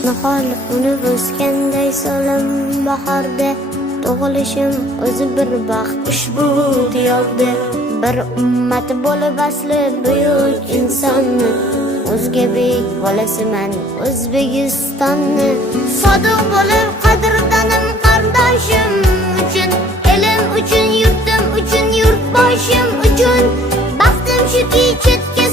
Nihol unib o'sganday so'lim bahorda, tug'ilishim o'zi bir baxt ushbu diyorda. Bir ummat bo'lib asli buyuk insonni, o'zga bek bolasiman O'zbekistonni. Sodiq bo'lib qadrdonim qardoshim uchun, elim uchun, yurtim uchun, yurtboshim uchun. Baxtim shuki chetga